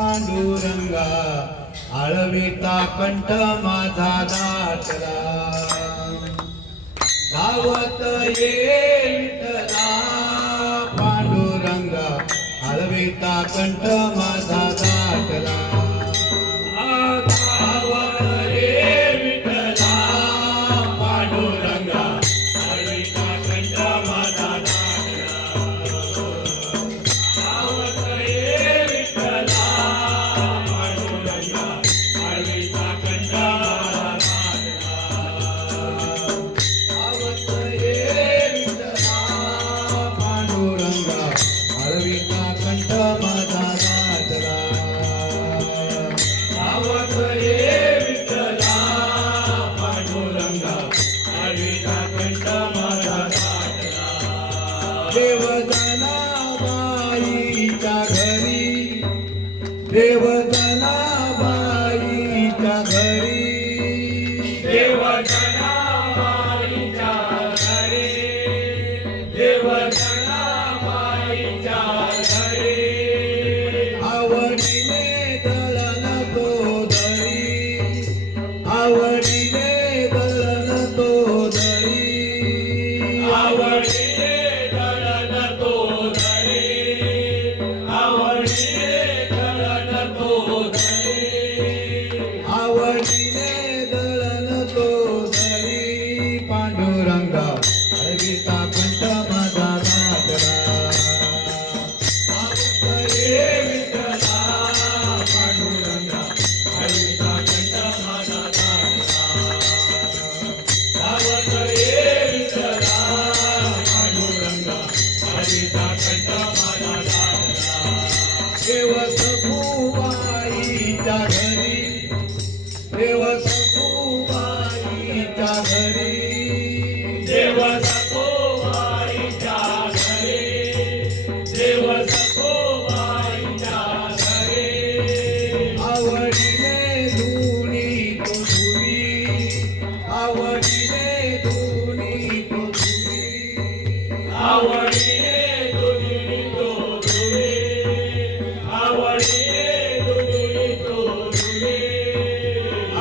पांडुरंगा आळविता कंठ माझा दाटला धावत ये विठ्ठला पांडुरंगा आळविता कंठ माझा दाटला देव जनाबाईच्या घरी देव जनाबाईच्या घरी देव जनाबाईच्या घरी देव जनाबाईच्या घरी आवडीने दळण तो दळी आवडीने दळण तो दळी आवडीने आवडीने दळण तो दळी पांडुरंगा आळविता कंठ माझा दाटला आवत ये विठ्ठला पांडुरंगा आळविता कंठ माझा दाटला आवत ये विठ्ठला पांडुरंगा आळविता कंठ माझा दाटला देव सखूबाईच्या घरी देव सखूबाईच्या घरी देव सखोबाईच्या घरी देव सखोबाईच्या घरी आवडीने धुनी तो धुरी आवडीने धुनी तो धुरी आवडीने दुनी तो धुळे आवडीने दुनी तो धुळे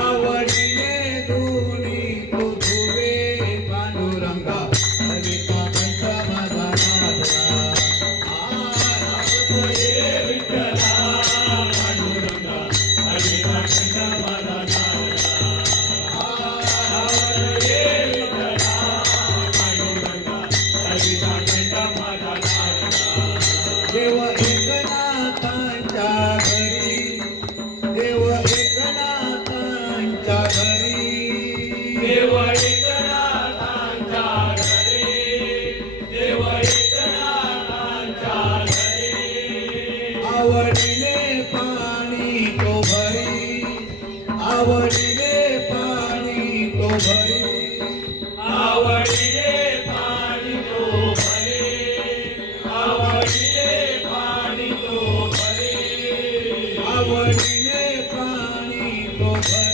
आवडीने धुनी तो धुवे पांडुरंगा आळविता कंठ माझा दाटला आवत ये विठ्ठला पांडुरंगा आळविता कंठ माझा दाटला आवत ये विठ्ठला पांडुरंगा आळविता कंठ माझा दाटला देव एकनाथांच्या घरी देव एकनाथांच्या घरी देव एकनाथांच्या घरी देव एकनाथांच्या घरी आवडीने पाणी तो भरी आवडीने पाणी तो भरी आवडीने पाणी तो भरे आवडीने पाणी तो भरे आवडीने पाणी तो भरी